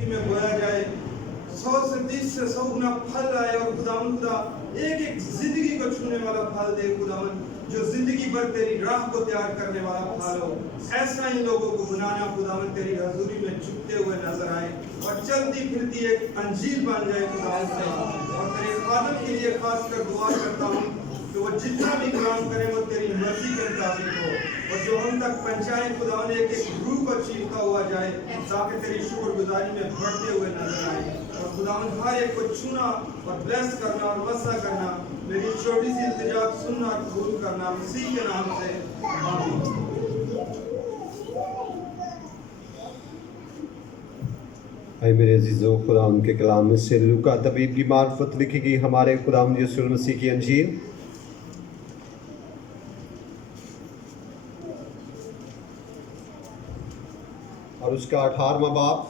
जिंदगी में बोया जाए, 100 से 30 से 100 गुना फल आए और खुदा एक एक जिंदगी को छूने वाला फल दे खुदावन, जो जिंदगी भर तेरी राह को तैयार करने वाला फल हो। ऐसा इन लोगों को बनाना खुदावन, तेरी हजूरी में झुकते हुए नजर आए और चलती फिरती एक अंजीर बन जाए खुदावन से। और तेरे खादम के लिए खास कर दुआ करता हूँ कि वो जितना भी काम करे वो तेरी मर्जी के मुताबिक हो, और जो हम तक पहुंचाए खुदावन एक एक रूह को चीरता हुआ जाए, ताकि तेरी शुक्रगुजारी में बढ़ते हुए नजर आए। और खुदावन हर एक को छूना और ब्लेस करना और वसा करना, मेरी छोटी सी इल्तिजा सुनना और कबूल करना, मसीह के नाम से आमीन। ऐ मेरे अजीज़ों, खुदा उनके कलाम में से लूका तबीब की मार्फत लिखी गई हमारे खुदा यीशु मसीह की अंजील और उसका 18वां बाब।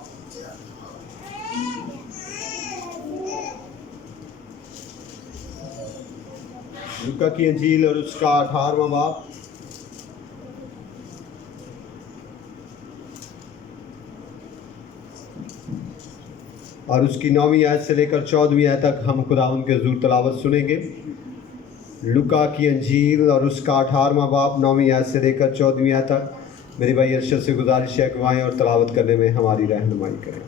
लूका की अंजील और उसका 18वां बाब। और उसकी 9वीं आयत से लेकर 14वीं आयत तक हम खुदावंद के हुज़ूर तलावत सुनेंगे। लूका की अंजील और उसका 18वां बाब 9वीं आयत से लेकर 14वीं आयत तक। मेरे भाई अरशद से गुजारिश है कि आएँ और तलावत करने में हमारी रहनुमाई करें।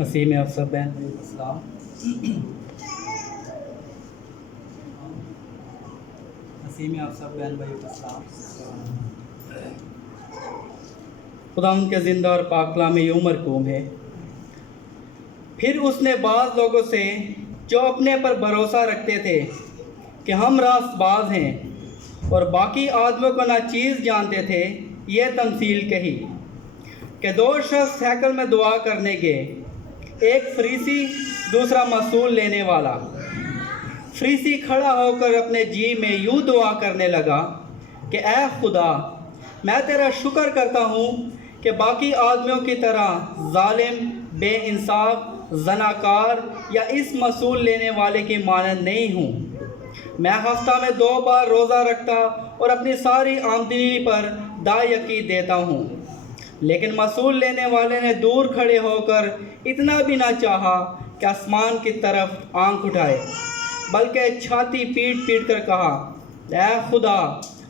मसीह में आप सब बहन भाई को सलाम। मसीह में आप सब बहन भाई को सलाम। खुदा उनके ज़िंदा और पाक कलाम में यूं मरकूम है, फिर उसने बाज़ लोगों से जो अपने पर भरोसा रखते थे कि हम रास्तबाज हैं और बाकी आदमियों को नाचीज़ जानते थे, ये तमसील कही कि 2 शख्स हैकल में दुआ करने गए, एक फरीसी दूसरा मसूल लेने वाला। फरीसी खड़ा होकर अपने जी में यूँ दुआ करने लगा कि ऐ खुदा, मैं तेरा शुक्र करता हूँ कि बाकी आदमियों की तरह जालिम, बेइंसाफ, जनाकार या इस मसूल लेने वाले की मानद नहीं हूँ। मैं हफ्ता में 2 बार रोज़ा रखता और अपनी सारी आमदनी पर दायकी देता हूँ। लेकिन मसूल लेने वाले ने दूर खड़े होकर इतना भी ना चाहा कि आसमान की तरफ आंख उठाए, बल्कि छाती पीट पीट कर कहा, ऐ खुदा,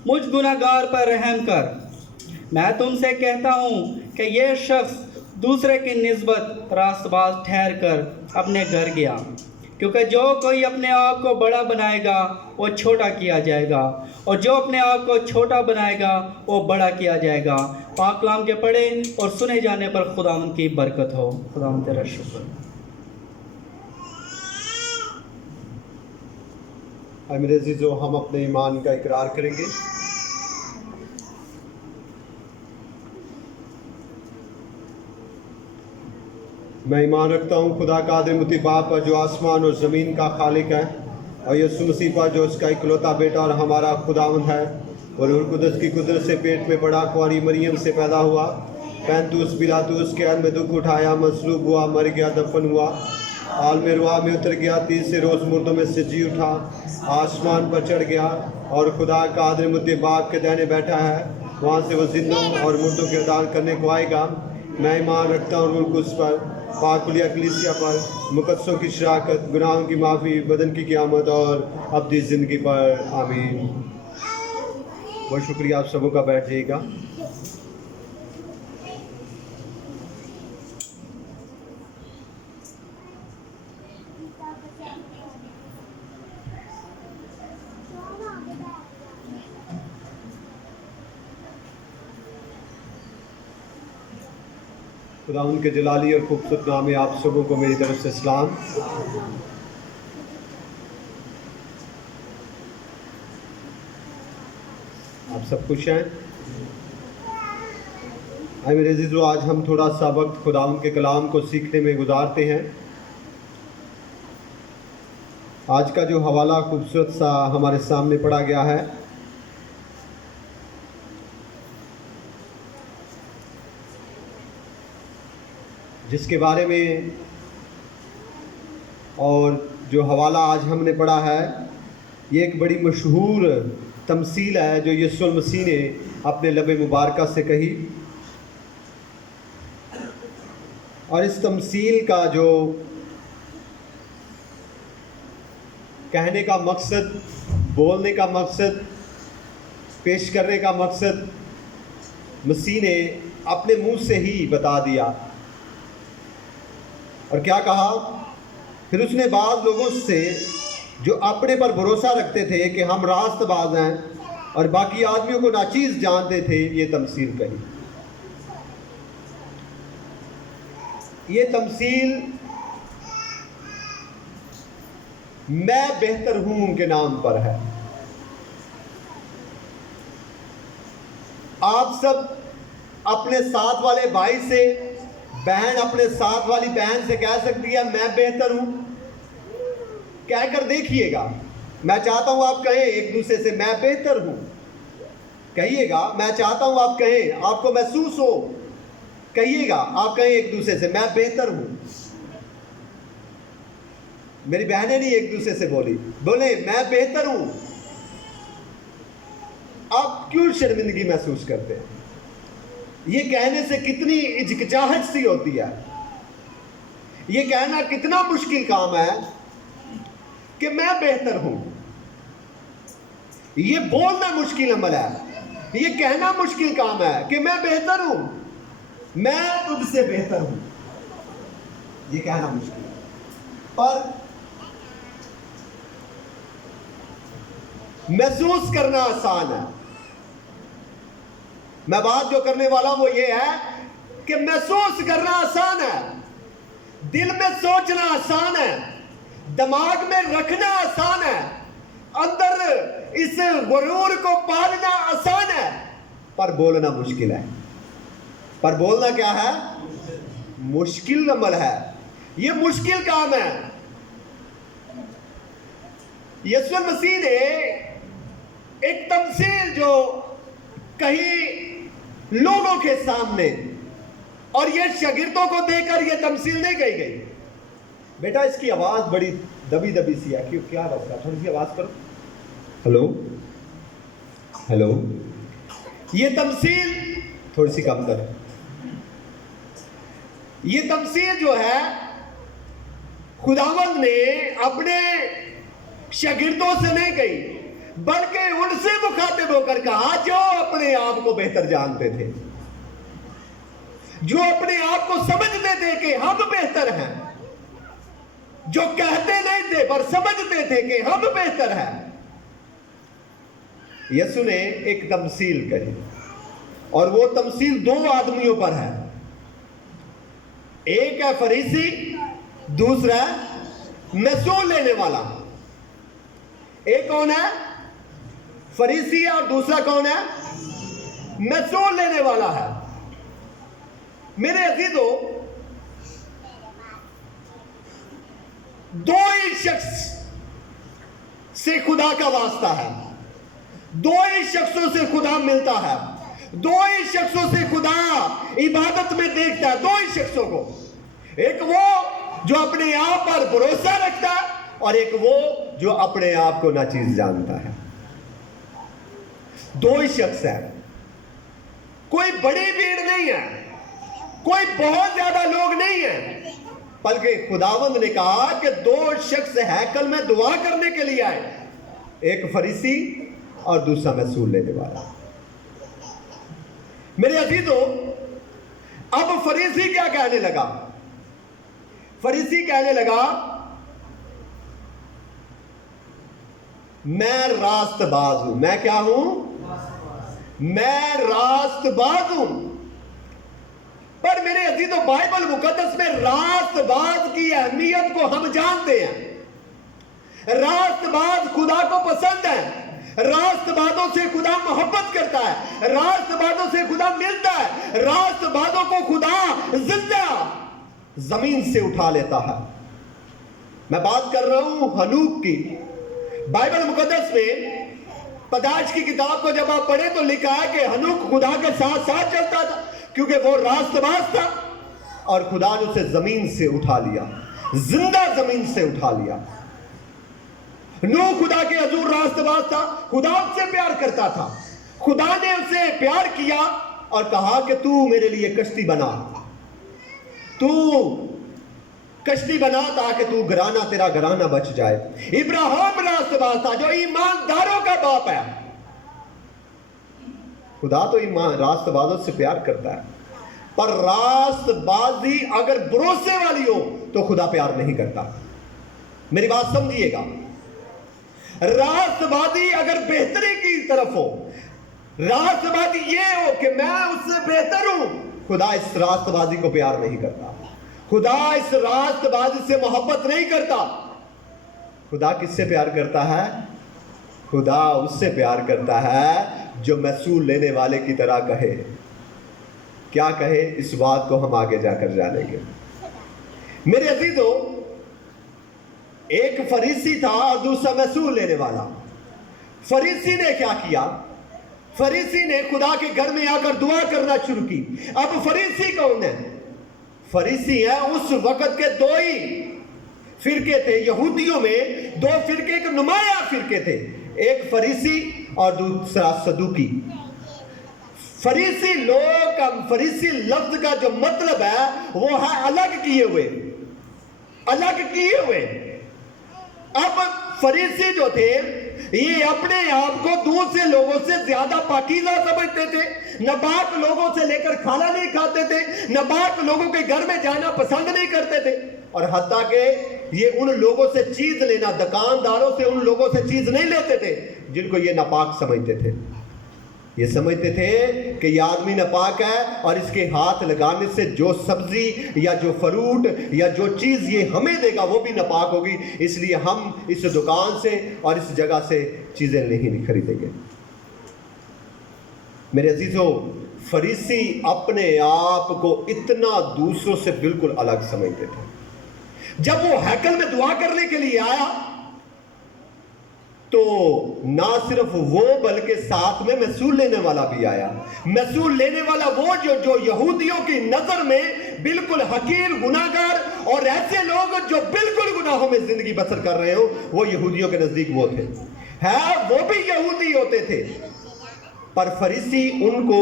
मुझ गुनहगार पर रहम कर। मैं तुमसे कहता हूँ कि यह शख्स दूसरे की निस्बत रास्तबाज ठहर कर अपने घर गया, क्योंकि जो कोई अपने आप को बड़ा बनाएगा वो छोटा किया जाएगा, और जो अपने आप को छोटा बनाएगा वो बड़ा किया जाएगा। पाक कलाम के पढ़े और सुने जाने पर खुदावंद की बरकत हो। खुदावंद तेरा शुक्र। मेरे अजीज़ों, हम अपने ईमान का इकरार करेंगे। मैं ईमान रखता हूँ खुदा कादिर मुतबा पर, जो आसमान और ज़मीन का खालिक है, और यीशु मसीह पर, जो उसका इकलौता बेटा और हमारा खुदावंद है, और रूह कुदस की कुदरत से पेट में पड़ा, कुंवारी मरियम से पैदा हुआ, पैंतुस पिलातुस के अन में दुख उठाया, मसलूब हुआ, मर गया, दफन हुआ, आलम रुआ में उतर गया, 30 रोज़ मुर्दों में से जी उठा, आसमान पर चढ़ गया और खुदा कादिर मुतबा के दाहिने बैठा है। वहाँ से वो जिंदों और मुर्दों के अदान करने को आएगा। मैं ईमान रखता हूँ रूह कुदस पर, पाकुलिया कलीसिया पर, मुकद्दसों की शराकत, गुनाहों की माफ़ी, बदन की क़यामत और अब्दी ज़िंदगी पर। आमीन। बहुत शुक्रिया, आप सबों का बैठ जाइएगा। खुदा उनके जलाली और खूबसूरत नाम में आप सबों को मेरी तरफ से सलाम। आप सब खुश हैं? आए मेरे अज़ीज़ों, आज हम थोड़ा सा वक्त खुदा उनके कलाम को सीखने में गुजारते हैं। आज का जो हवाला खूबसूरत सा हमारे सामने पढ़ा गया है, जिसके बारे में और जो हवाला आज हमने पढ़ा है, ये एक बड़ी मशहूर तमसील है जो यीशु मसीह ने अपने लबे मुबारका से कही। और इस तमसील का जो कहने का मकसद, बोलने का मकसद, पेश करने का मकसद मसीह ने अपने मुंह से ही बता दिया। और क्या कहा? फिर उसने बाद लोगों से जो अपने पर भरोसा रखते थे कि हम रास्तबाज हैं और बाकी आदमियों को नाचीज जानते थे, ये तमसील कही। ये तमसील मैं बेहतर हूं के नाम पर है। आप सब अपने साथ वाले भाई से, बहन अपने साथ वाली बहन से कह सकती है मैं बेहतर हूं। कहकर देखिएगा। मैं चाहता हूं आप कहें एक दूसरे से मैं बेहतर हूं। कहिएगा। मैं चाहता हूं आप कहें, आपको महसूस हो। कहिएगा। आप कहें एक दूसरे से मैं बेहतर हूं। मेरी बहनें नहीं एक दूसरे से बोली, बोले मैं बेहतर हूं। आप क्यों शर्मिंदगी महसूस करते हैं? ये कहने से कितनी हिचकिचाहट सी होती है। ये कहना कितना मुश्किल काम है कि मैं बेहतर हूं। ये बोलना मुश्किल अमल है। ये कहना मुश्किल काम है कि मैं बेहतर हूं, मैं तुझसे बेहतर हूं। ये कहना मुश्किल है, पर महसूस करना आसान है। मैं बात जो करने वाला वो ये है कि महसूस करना आसान है, दिल में सोचना आसान है, दिमाग में रखना आसान है, अंदर इस गुरूर को पालना आसान है, पर बोलना मुश्किल है। पर बोलना क्या है? मुश्किल अमल है। ये मुश्किल काम है। यीशु मसीह ने एक तमसील जो कही लोगों के सामने, और ये शागिर्दों को देकर ये तमसील नहीं कही गई। बेटा इसकी आवाज बड़ी दबी दबी सी है। क्यों? क्या बता? थोड़ी सी आवाज करो। Hello hello. ये तमसील थोड़ी सी कम कर। ये तमसील जो है खुदावंद ने अपने शागिर्दों से नहीं कही, बल्कि उनसे मुखातिब होकर कहा जो अपने आप को बेहतर जानते थे, जो अपने आप को समझते थे कि हम बेहतर हैं, जो कहते नहीं थे पर समझते थे कि हम बेहतर हैं। यीशु ने एक तमसील कही, और वो तमसील दो आदमियों पर है। एक है फरीसी, दूसरा है महसूल लेने वाला। एक कौन है? फरीसी है, और दूसरा कौन है? महसूल लेने वाला है। मेरे अजीजों, दो ही शख्स से खुदा का वास्ता है, दो ही शख्सों से खुदा मिलता है, दो ही शख्सों से खुदा इबादत में देखता है। दो ही शख्सों को, एक वो जो अपने आप पर भरोसा रखता है, और एक वो जो अपने आप को नाचीज जानता है। दो ही शख्स है। कोई बड़ी भीड़ नहीं है, कोई बहुत ज्यादा लोग नहीं है, बल्कि खुदावंद ने कहा कि दो शख्स हैकल में दुआ करने के लिए आए, एक फरीसी और दूसरा महसूल लेने वाला। मेरे अजीजों, अब फरीसी क्या कहने लगा? फरीसी कहने लगा मैं रास्तबाज हूं। मैं क्या हूं? मैं रास्तबाज हूं। पर मेरे अजीजों, बाइबल मुकद्दस में रास्तबाज की अहमियत को हम जानते हैं। रास्तबाज खुदा को पसंद है। रास्तबाजों से खुदा मोहब्बत करता है। रास्तबाजों से खुदा मिलता है। रास्तबाजों को खुदा जिंदा जमीन से उठा लेता है। मैं बात कर रहा हूं हनूक की। बाइबल मुकद्दस में पैदाइश की किताब को जब आप पढ़े तो लिखा है कि हनूक खुदा के साथ साथ चलता था, क्योंकि वो रास्तबाज था, और खुदा ने उसे जमीन से उठा लिया, जिंदा जमीन से उठा लिया। नूह खुदा के हजूर रास्तबाज था, खुदा उससे प्यार करता था। खुदा ने उसे प्यार किया और कहा कि तू मेरे लिए कश्ती बना, तू कश्ती बना ताकि तू घराना, तेरा घराना बच जाए। इब्राहिम रास्तबाज था जो ईमानदारों का बाप है। खुदा तो ईमान रास्तबाजों से प्यार करता है, पर रास्तबाजी अगर भरोसे वाली हो तो खुदा प्यार नहीं करता। मेरी बात समझिएगा, रास्तबाजी अगर बेहतरी की तरफ हो, रास्तबाजी ये हो कि मैं उससे बेहतर हूं, खुदा इस रास्तबाजी को प्यार नहीं करता। खुदा इस रास्तबाजी से मोहब्बत नहीं करता। खुदा किससे प्यार करता है? खुदा उससे प्यार करता है जो महसूल लेने वाले की तरह कहे। क्या कहे, इस बात को हम आगे जाकर जानेंगे। मेरे अजीजों, एक फरीसी था और दूसरा महसूल लेने वाला। फरीसी ने क्या किया? फरीसी ने खुदा के घर में आकर दुआ करना शुरू की। अब फरीसी कौन है? फरीसी है उस वक्त के दो ही फिरके थे। यहूदियों में दो फिरके के नुमाया फिरके थे, एक फरीसी और दूसरा सदूकी। फरीसी लोग का, फरीसी लफ्ज का जो मतलब है वो है अलग किए हुए, अलग किए हुए। अब फरीसी जो थे ये अपने आप को दूसरे लोगों से ज्यादा पाकीज़ा समझते थे। नापाक लोगों से लेकर खाना नहीं खाते थे, नापाक लोगों के घर में जाना पसंद नहीं करते थे, और हत्ता के ये उन लोगों से चीज लेना, दुकानदारों से उन लोगों से चीज नहीं लेते थे जिनको ये नापाक समझते थे। ये समझते थे कि ये आदमी नापाक है और इसके हाथ लगाने से जो सब्जी या जो फ्रूट या जो चीज़ ये हमें देगा वो भी नापाक होगी, इसलिए हम इस दुकान से और इस जगह से चीज़ें नहीं खरीदेंगे। मेरे अजीजों, फरीसी अपने आप को इतना दूसरों से बिल्कुल अलग समझते थे। जब वो हैकल में दुआ करने के लिए आया तो ना सिर्फ वो बल्कि साथ में महसूल लेने वाला भी आया। महसूल लेने वाला वो जो यहूदियों की नजर में बिल्कुल हकीर, गुनाहगार और ऐसे लोग जो बिल्कुल गुनाहों में जिंदगी बसर कर रहे हो, वो यहूदियों के नजदीक वो थे। है वो भी यहूदी होते थे, पर फरीसी उनको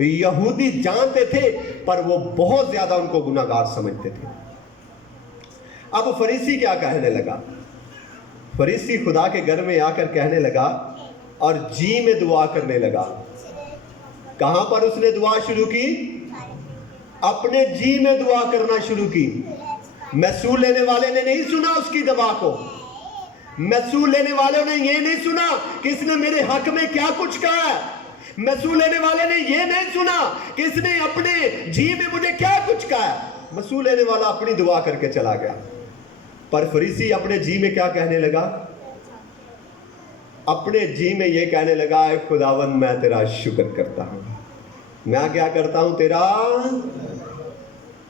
यहूदी जानते थे पर वो बहुत ज्यादा उनको गुनाहगार समझते थे। अब फरीसी क्या कहने लगा? फरीसी खुदा के घर में आकर कहने लगा और जी में दुआ करने लगा। कहां पर उसने दुआ शुरू की? अपने जी में दुआ करना शुरू की। महसूल लेने वाले ने नहीं सुना उसकी दवा को। महसूल लेने वालों ने ये नहीं सुना कि इसने मेरे हक में क्या कुछ कहा है। महसूल लेने वाले ने ये नहीं सुना कि इसने अपने जी में मुझे क्या कुछ कहा है। महसूल लेने वाला अपनी दुआ करके चला गया, पर फरीसी अपने जी में क्या कहने लगा? अपने जी में ये कहने लगा, खुदावन मैं तेरा शुक्र करता हूं। मैं क्या करता हूं? तेरा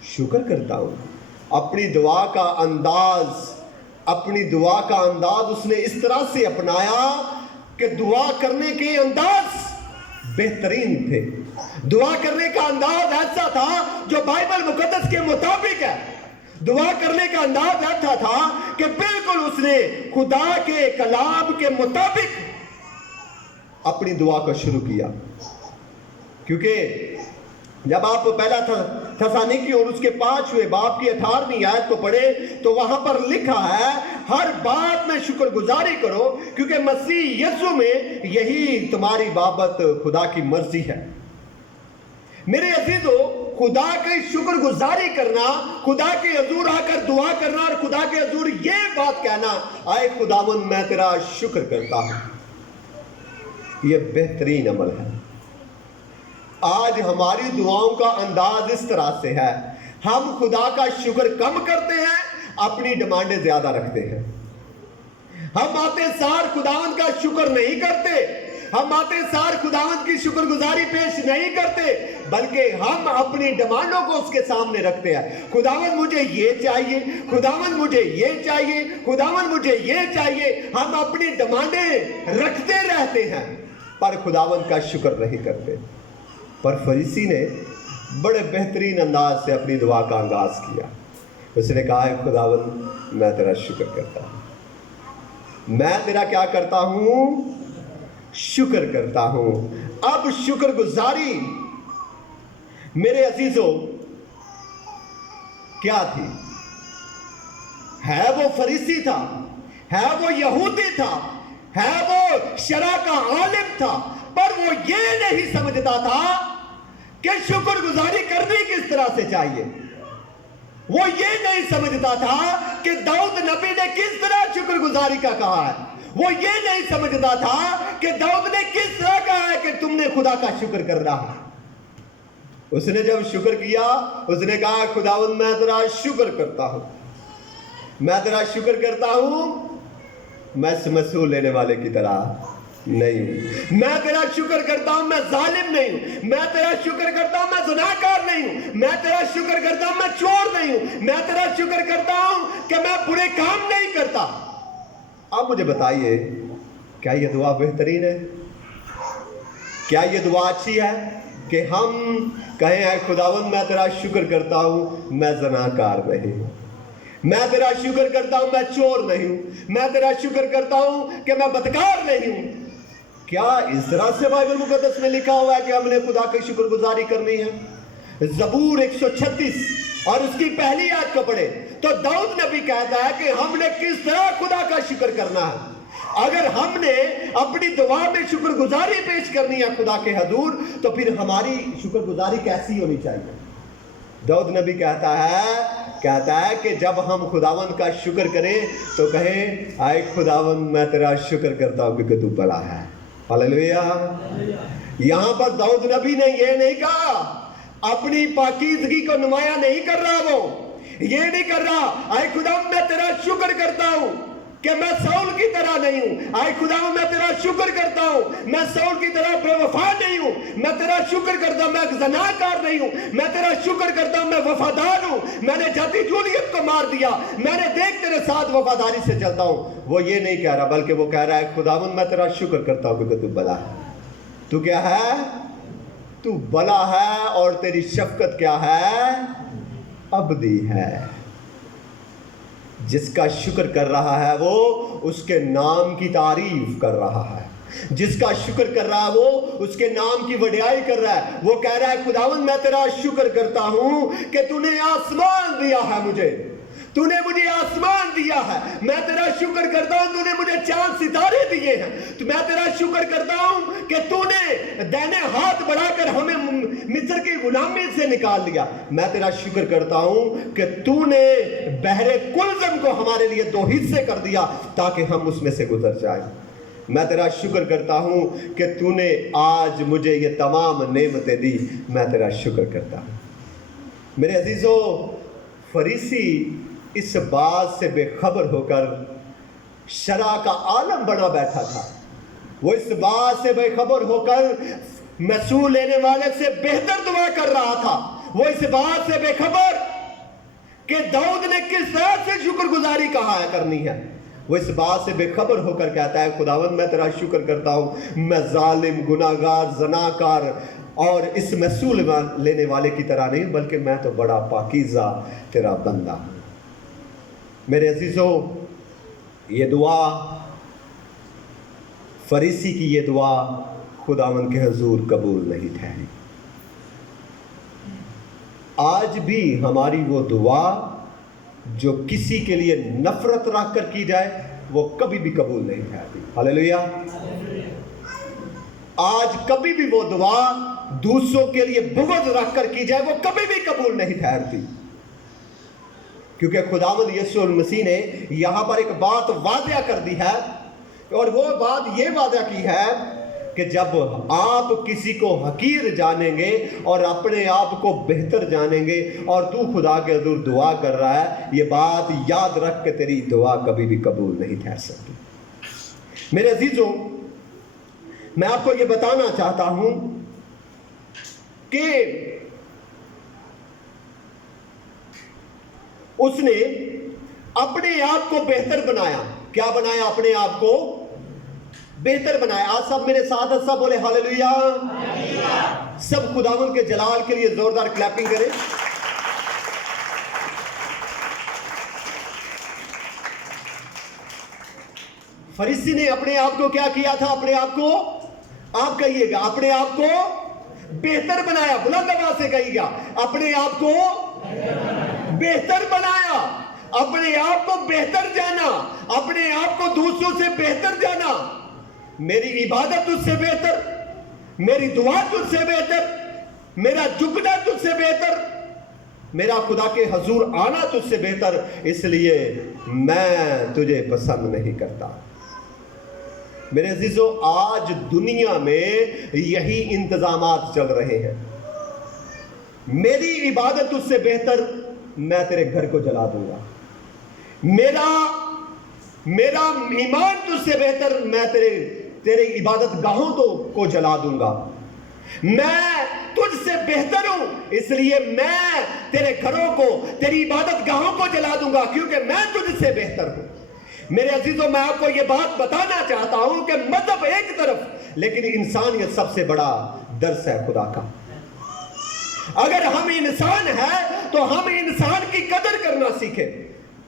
शुक्र करता हूं। अपनी दुआ का अंदाज उसने इस तरह से अपनाया कि दुआ करने के अंदाज बेहतरीन थे। दुआ करने का अंदाज ऐसा था जो बाइबल मुकद्दस के मुताबिक है। दुआ करने का अंदाज ऐसा था कि बिल्कुल उसने खुदा के कलाम के मुताबिक अपनी दुआ को शुरू किया। क्योंकि जब आप पहला थस्सलुनीकी और उसके 5वें बाब की 18वीं आयत को पढ़े तो वहां पर लिखा है, हर बात में शुक्रगुजारी करो क्योंकि मसीह यीशु में यही तुम्हारी बाबत खुदा की मर्जी है। मेरे अजीजों, खुदा की शुक्रगुजारी करना, खुदा के हजूर आकर दुआ करना और खुदा के हजूर ये बात कहना, आए खुदावन मैं तेरा शुक्र करता हूं, ये बेहतरीन अमल है। आज हमारी दुआओं का अंदाज इस तरह से है, हम खुदा का शुक्र कम करते हैं, अपनी डिमांडें ज्यादा रखते हैं। हम आते सार खुदावंद का शुक्र नहीं करते, हम आते सार खुदावंद की शुक्रगुजारी पेश नहीं करते, बल्कि हम अपनी डिमांडों को उसके सामने रखते हैं। खुदावंद मुझे ये चाहिए, खुदावंद मुझे ये चाहिए, खुदावंद मुझे ये चाहिए। हम अपनी डिमांडें रखते रहते हैं पर खुदावंद का शुक्र नहीं करते। पर फरीसी ने बड़े बेहतरीन अंदाज से अपनी दुआ का आगाज किया। उसने कहा है खुदावंद मैं तेरा शुक्र करता हूँ। मैं तेरा क्या करता हूं? शुक्र करता हूं। अब शुक्रगुजारी मेरे अजीजों क्या थी? है वो फरीसी था, है वो यहूदी था, है वो शरा का आलिम था, पर वो ये नहीं समझता था कि शुक्रगुजारी करनी किस तरह से चाहिए। वो ये नहीं समझता था कि दाऊद नबी ने किस तरह शुक्रगुजारी का कहा है। वो ये नहीं समझता था कि दाऊद ने किस तरह कहा है कि तुमने खुदा का शुक्र कर रहा है। उसने जब शुक्र किया, उसने कहा खुदावंद मैं तेरा शुक्र करता हूं, मैं तेरा शुक्र करता हूं, मैं समसूल लेने वाले की तरह नहीं हूं। मैं तेरा शुक्र करता हूं, मैं जालिम नहीं हूं। मैं तेरा शुक्र करता हूं, मैं ज़नाकार नहीं हूं। मैं तेरा शुक्र करता हूं, मैं चोर नहीं हूं। मैं तेरा शुक्र करता हूं कि मैं बुरे काम नहीं करता। अब मुझे बताइए, क्या ये दुआ बेहतरीन है? क्या ये दुआ अच्छी है कि हम कहें है खुदावंद मैं तेरा शुक्र करता हूं, मैं ज़नाकार नहीं हूं। मैं तेरा शुक्र करता हूं, मैं चोर नहीं हूं। मैं तेरा शुक्र करता हूं कि मैं बदकार नहीं हूं। क्या इस तरह से बाइबल मुकद्दस में लिखा हुआ है कि हमने खुदा की शुक्रगुजारी करनी है? ज़बूर 136 और उसकी पहली आयत को पढ़े तो दाऊद नबी कहता है कि हमने किस तरह खुदा का शुक्र करना है। अगर हमने अपनी दुआ में शुक्रगुजारी पेश करनी है खुदा के हजूर, तो फिर हमारी शुक्रगुजारी कैसी होनी चाहिए? दाऊद नबी कहता है कि जब हम खुदावंद का शुक्र करें तो कहें आए खुदावंद मैं तेरा शुक्र करता हूं क्योंकि तू भला है। हालेलुया। यहां पर दाऊद नबी ने यह नहीं कहा, अपनी पाकीज़गी को नुमाया नहीं कर रहा, वो ये नहीं कर रहा आए खुदावंद मैं तेरा शुक्र करता हूं कि मैं साउल की तरह नहीं हूं। आए खुदावंद मैं तेरा शुक्र करता हूं, मैं साउल की तरह बेवफा नहीं हूं। मैं तेरा शुक्र करता हूं, मैं ज़नाकार नहीं हूं। मैं तेरा शुक्र करता हूं, मैं वफादार हूं। मैंने जाति जूलियत को मार दिया, मैंने देख तेरे साथ वफादारी से चलता हूं। वो ये नहीं कह रहा, बल्कि वो कह रहा है खुदावंद मैं तेरा शुक्र करता हूं क्योंकि तू भला है। तू क्या है? तू भला है और तेरी शफकत क्या है? अबदी है। जिसका शुक्र कर रहा है वो उसके नाम की तारीफ कर रहा है। जिसका शुक्र कर रहा है वो उसके नाम की वड्याई कर रहा है। वो कह रहा है खुदावंद मैं तेरा शुक्र करता हूं कि तूने आसमान दिया है मुझे, तूने मुझे आसमान दिया है। मैं तेरा शुक्र करता हूं तूने मुझे चांद सितारे दिए हैं। तो मैं तेरा शुक्र करता हूं कि तूने दाहिने हाथ बढ़ाकर हमें मिस्र की गुलामी से निकाल लिया। मैं तेरा शुक्र करता हूं कि तूने बहरे कुलज़म को हमारे लिए 2 हिस्से कर दिया ताकि हम उसमें से गुजर जाए। मैं तेरा शुक्र करता हूं कि तूने आज मुझे ये तमाम नेमतें दी। मैं तेरा शुक्र करता हूं। मेरे अजीजों, फरीसी इस बात से बेखबर होकर शरा का आलम बना बैठा था। वो इस बात से बेखबर होकर मसूल लेने वाले से बेहतर दुआ कर रहा था। वो इस बात से बेखबर कि दाऊद ने किस तरह से शुक्रगुजारी कहा करनी है। वो इस बात से बेखबर होकर कहता है खुदावंद मैं तेरा शुक्र करता हूं, मैं जालिम, गुनाहगार, ज़नाकार और इस मसूल लेने वाले की तरह नहीं, बल्कि मैं तो बड़ा पाकीज़ा तेरा बंदा हूं। मेरे अजीजों, ये दुआ, फरीसी की ये दुआ खुदावंद के हजूर कबूल नहीं ठहरी। आज भी हमारी वो दुआ जो किसी के लिए नफरत रख कर की जाए वो कभी भी कबूल नहीं ठहरती। हालेलुया। आज कभी भी वो दुआ दूसरों के लिए बुग़्ज़ रख कर की जाए वो कभी भी कबूल नहीं ठहरती, क्योंकि खुदावंद यीशु मसीह ने यहाँ पर एक बात वादा कर दी है। और वो बात ये वादा की है कि जब आप किसी को हकीर जानेंगे और अपने आप को बेहतर जानेंगे और तू खुदा के हज़ूर दुआ कर रहा है, ये बात याद रख के तेरी दुआ कभी भी कबूल नहीं ठहर सकती। मेरे अजीजों, मैं आपको ये बताना चाहता हूं कि उसने अपने आप को बेहतर बनाया। क्या बनाया? अपने आप को बेहतर बनाया। आज सब मेरे साथ सब बोले हालेलुया। सब खुदावंद के जलाल के लिए जोरदार क्लैपिंग करें। फरीसी ने अपने आप को क्या किया था? अपने आप को, आप कहिएगा, अपने आप को बेहतर बनाया। बुलंद आवाज से कहिएगा, अपने आप को बेहतर बनाया, अपने आप को बेहतर जाना, अपने आप को दूसरों से बेहतर जाना। मेरी इबादत तुझसे बेहतर, मेरी दुआ तुझसे बेहतर, मेरा झुकना तुझसे बेहतर, मेरा खुदा के हजूर आना तुझसे बेहतर, इसलिए मैं तुझे पसंद नहीं करता। मेरे अजीजों, आज दुनिया में यही इंतजामात चल रहे हैं। मेरी इबादत तुझसे बेहतर, मैं तेरे घर को जला दूंगा। मेरा ईमान तुझसे बेहतर, मैं तेरे इबादत गाहों को जला दूंगा। मैं तुझसे बेहतर हूं, इसलिए मैं तेरे घरों को, तेरी इबादत गाहों को जला दूंगा, क्योंकि मैं तुझसे बेहतर हूं। मेरे अजीजों, मैं आपको यह बात बताना चाहता हूं कि मजहब एक तरफ, लेकिन इंसानियत सबसे बड़ा दर्स है खुदा का। अगर हम इंसान हैं तो हम इंसान की कदर करना सीखें,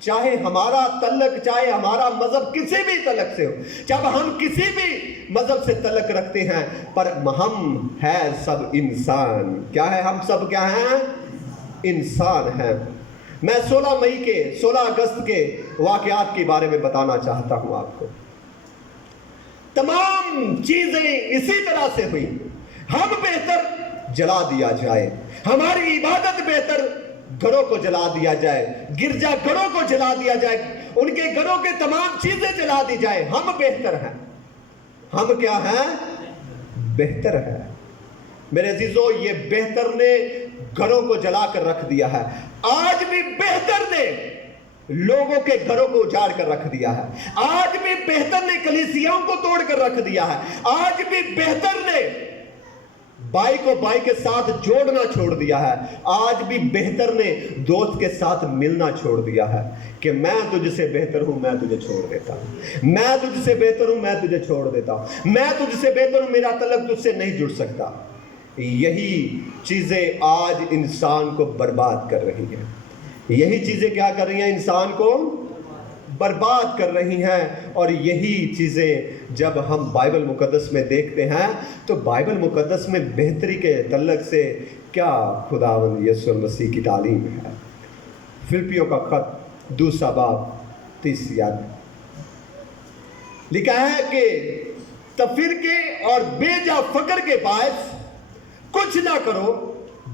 चाहे हमारा तल्लक, चाहे हमारा मजहब किसी भी तल्लक से हो। जब हम किसी भी मजहब से तल्लक रखते हैं, पर हम हैं सब इंसान। क्या है? हम सब क्या हैं? इंसान हैं। मैं 16 अगस्त के वाकयात के बारे में बताना चाहता हूं आपको। तमाम चीजें इसी तरह से हुई। हम बेहतर, जला दिया जाए। हमारी इबादत बेहतर, घरों को जला दिया जाए, गिरजा घरों को जला दिया जाए, उनके घरों के तमाम चीजें जला दी जाए। हम बेहतर हैं। हम क्या हैं? बेहतर है। मेरे अजीजों, ये बेहतर ने घरों को जलाकर रख दिया है। आज भी बेहतर ने लोगों के घरों को उजाड़ कर रख दिया है। आज भी बेहतर ने कलीसियाओं को तोड़ कर रख दिया है। आज भी बेहतर ने भाई को भाई के साथ जोड़ना छोड़ दिया है। आज भी बेहतर ने दोस्त के साथ मिलना छोड़ दिया है कि मैं तुझसे बेहतर हूं, मैं तुझे छोड़ देता हूं। मैं तुझसे बेहतर हूं, मैं तुझे छोड़ देता हूं। मैं तुझसे बेहतर हूं, मेरा तलक तुझसे नहीं जुड़ सकता। यही चीजें आज इंसान को बर्बाद कर रही हैं। यही चीजें क्या कर रही हैं? इंसान को बर्बाद कर रही हैं। और यही चीज़ें जब हम बाइबल मुकद्दस में देखते हैं, तो बाइबल मुकद्दस में बेहतरी के तल्लक से क्या खुदावंद यीशु मसीह की तालीम है। फिलिपियों का खत 2 बाब 30 लिखा है कि तफरीके और बेजा फकर के बायस कुछ ना करो,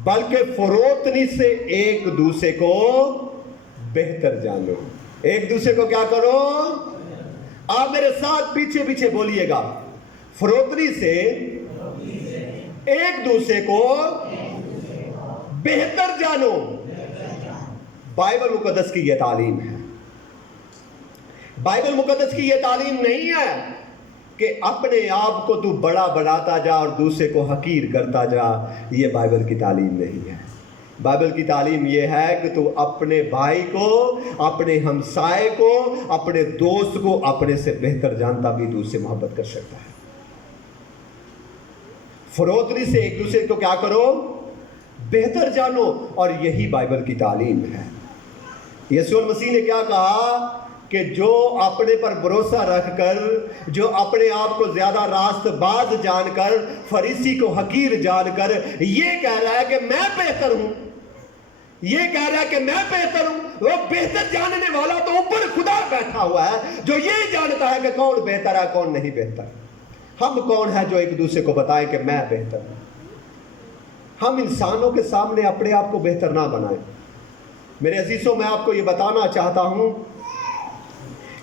बल्कि फरोतनी से एक दूसरे को बेहतर जानो। एक दूसरे को क्या करो? आप मेरे साथ पीछे पीछे बोलिएगा, फरोतनी से एक दूसरे को बेहतर जानो। बाइबल मुकद्दस की यह तालीम है। बाइबल मुकद्दस की यह तालीम नहीं है कि अपने आप को तू बड़ा बनाता जा और दूसरे को हकीर करता जा। यह बाइबल की तालीम नहीं है। बाइबल की तालीम यह है कि तू अपने भाई को, अपने हमसाए को, अपने दोस्त को अपने से बेहतर जानता भी तू उससे मोहब्बत कर सकता है। फरोतनी से एक दूसरे को क्या करो? बेहतर जानो। और यही बाइबल की तालीम है। यीशु मसीह ने क्या कहा कि जो अपने पर भरोसा रखकर, जो अपने आप को ज्यादा रास्तबाज जानकर, फरीसी को हकीर जानकर ये कह रहा है कि मैं बेहतर हूं, ये कह रहा है कि मैं बेहतर हूं, वो बेहतर जानने वाला तो ऊपर खुदा बैठा हुआ है जो ये जानता है कि कौन बेहतर है, कौन नहीं बेहतर। हम कौन है जो एक दूसरे को बताएं कि मैं बेहतर हूं? हम इंसानों के सामने अपने आप को बेहतर ना बनाएं। मेरे अजीजों, मैं आपको ये बताना चाहता हूं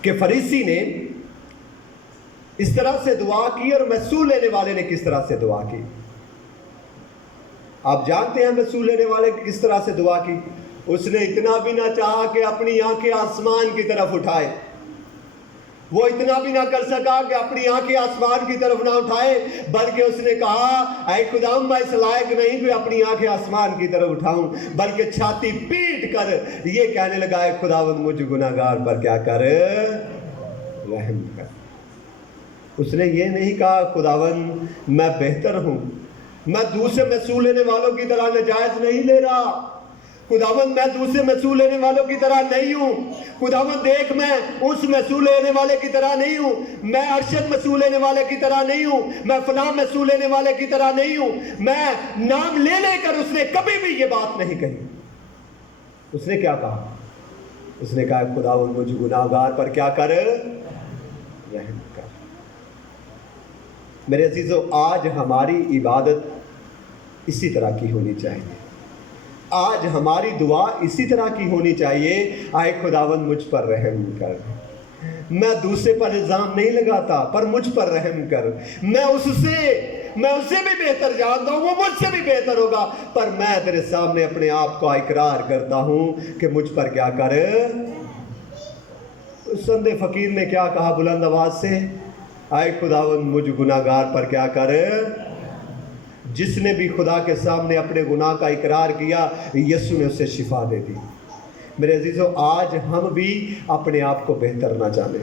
कि फरीसी ने इस तरह से दुआ की और महसूल लेने वाले ने किस तरह से दुआ की। आप जानते हैं महसूल लेने वाले किस तरह से दुआ की? उसने इतना भी ना चाहा कि अपनी आंखें आसमान की तरफ उठाए। वो इतना भी ना कर सका कि अपनी आंखें आसमान की तरफ ना उठाए, बल्कि उसने कहा, ऐ खुदावंद, मैं इस लायक नहीं कि अपनी आंखें आसमान की तरफ उठाऊं, बल्कि छाती पीट कर ये कहने लगा, ऐ खुदावंद, मुझ गुनाहगार पर क्या कर, रहम कर। उसने ये नहीं कहा, खुदावंद मैं बेहतर हूं, मैं दूसरे महसूल लेने वालों की तरह नजायज नहीं ले रहा, खुदावंद मैं दूसरे महसूल लेने वालों की तरह नहीं हूँ। खुदावंद देख मैं उस महसूल लेने वाले की तरह नहीं हूँ, मैं अरशद महसूल लेने वाले की तरह नहीं हूँ, मैं फलां महसूल लेने वाले की तरह नहीं हूँ। मैं नाम ले लेकर उसने कभी भी ये बात नहीं कही। उसने क्या कहा? उसने कहा खुदावंद मुझ गुनाहगार पर क्या कर, रहम कर। मेरे अजीजों, आज हमारी इबादत इसी तरह की होनी चाहिए। आज हमारी दुआ इसी तरह की होनी चाहिए, आए खुदावंद मुझ पर रहम कर। मैं दूसरे पर इल्ज़ाम नहीं लगाता, पर मुझ पर रहम कर। मैं उससे भी बेहतर जानता हूँ, वो मुझसे भी बेहतर होगा, पर मैं तेरे सामने अपने आप को इकरार करता हूँ कि मुझ पर क्या कर। उस संदे फकीर ने क्या कहा बुलंद आवाज से? आए खुदावंद मुझ गुनाहगार पर क्या कर। जिसने भी खुदा के सामने अपने गुनाह का इकरार किया, यीशु ने उसे शिफा दे दी। मेरे अजीजों, आज हम भी अपने आप को बेहतर ना जाने,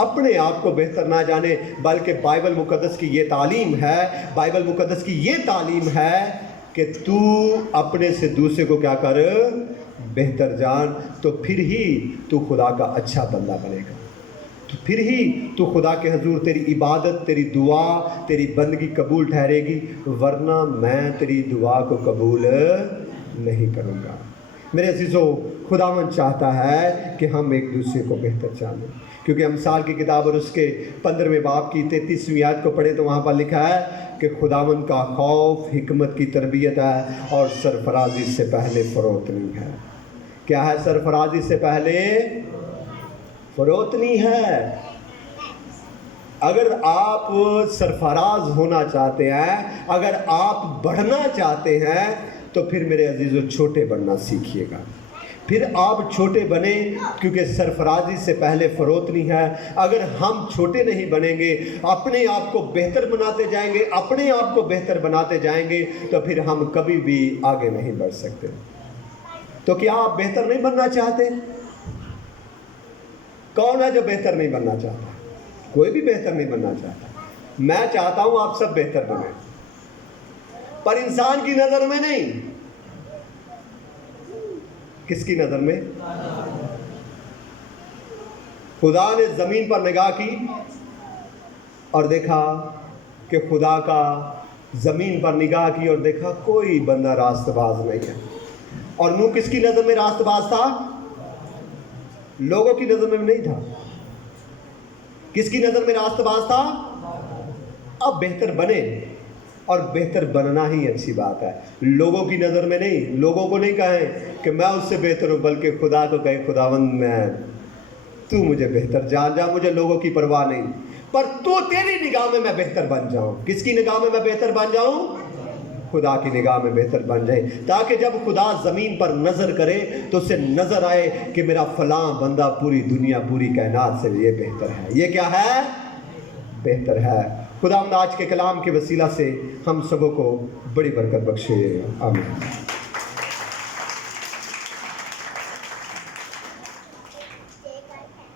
अपने आप को बेहतर ना जाने, बल्कि बाइबल मुकद्दस की ये तालीम है, बाइबल मुकद्दस की ये तालीम है कि तू अपने से दूसरे को क्या कर, बेहतर जान। तो फिर ही तू खुदा का अच्छा बंदा बनेगा, तो फिर ही तू खुदा के हजूर तेरी इबादत, तेरी दुआ, तेरी बंदगी कबूल ठहरेगी, वरना मैं तेरी दुआ को कबूल नहीं करूँगा। मेरे अजीज़ों, खुदावंद चाहता है कि हम एक दूसरे को बेहतर जानें, क्योंकि अमसाल की किताब और उसके 15वें बाब की 33वीं आयत को पढ़े तो वहाँ पर लिखा है कि खुदावंद का खौफ हिकमत की तरबियत है और सरफराजी से पहले फरोतनी है। क्या है? सरफराजी से पहले फरोतनी है। अगर आप सरफराज होना चाहते हैं, अगर आप बढ़ना चाहते हैं, तो फिर मेरे अजीज़ों छोटे बनना सीखिएगा। फिर आप छोटे बने, क्योंकि सरफराजी से पहले फरोतनी है। अगर हम छोटे नहीं बनेंगे, अपने आप को बेहतर बनाते जाएंगे, अपने आप को बेहतर बनाते जाएंगे, तो फिर हम कभी भी आगे नहीं बढ़ सकते। तो क्या आप बेहतर नहीं बनना चाहते? कौन है जो बेहतर नहीं बनना चाहता? कोई भी बेहतर नहीं बनना चाहता। मैं चाहता हूं आप सब बेहतर बने, पर इंसान की नजर में नहीं। किसकी नजर में? खुदा ने जमीन पर निगाह की और देखा कि खुदा का जमीन पर निगाह की और देखा कोई बंदा रास्तबाज नहीं है। और नूह किसकी नजर में रास्तबाज था? लोगों की नजर में नहीं था। किसकी नजर में रास्तबाज था? अब बेहतर बने, और बेहतर बनना ही अच्छी बात है। लोगों की नजर में नहीं, लोगों को नहीं कहें कि मैं उससे बेहतर हूं, बल्कि खुदा को कहे खुदावंद तू मुझे बेहतर जान जा, मुझे लोगों की परवाह नहीं, पर तू तेरी निगाह में मैं बेहतर बन जाऊं। किसकी निगाह में मैं बेहतर बन जाऊं? खुदा की निगाह में बेहतर बन जाए, ताकि जब खुदा ज़मीन पर नज़र करे तो उसे नज़र आए कि मेरा फलां बंदा पूरी दुनिया, पूरी कायनात से ये बेहतर है। ये क्या है? बेहतर है। खुदा आज के कलाम के वसीला से हम सबों को बड़ी बरकत बख्शे। आमीन।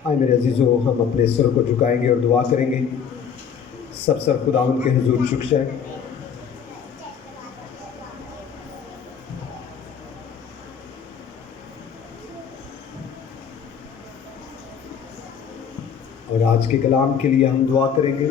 आए मेरे अजीज़ों, हम अपने सिर को झुकाएंगे और दुआ करेंगे। सब सर खुदावंद के हुजूर झुक जाए। और आज के कलाम के लिए हम दुआ करेंगे।